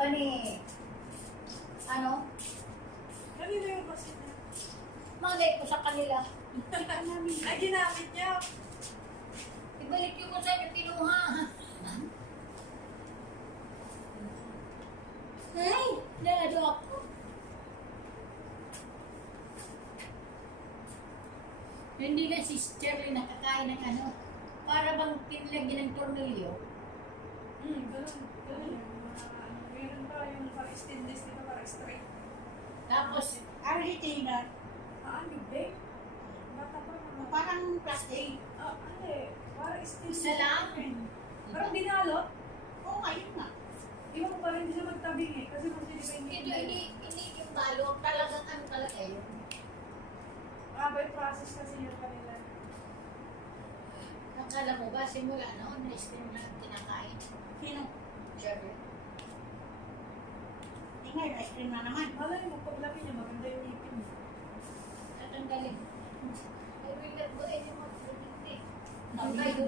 Pani, ano, Kanina yung basit niya. malay ko sa kanila. Ay, ginamit niya. Ibalik yung kung saan yung pinuha. Ay, nalado ako. Hindi na si Sterling nakakain ng ano, para bang pinlagyan ng tornilyo. Ganun. Ganun. Meron pa yung parang stainless dito, parang straight. Tapos, Retainer. Ano, babe? Bata pa naman. Parang plastic. Ano eh, parang stainless. isa lang. Parang dinalot. Oo, ayun nga. Iwan ko pa rin, hindi siya magtabing eh. Kasi kung sino ba Ito, hindi yung balo, talagang ano talaga yun. By process kasi yun kanila. Nakala mo ba, simula noon, na-stream na kinakain. Sino? Siyempre. Ngayon, ice cream na naman. Malay mo, paglaki niya, maganda yung ngipin niya. Tatanggalin. Ay, wait, go, eh, yung mga hindi. Ang kayo.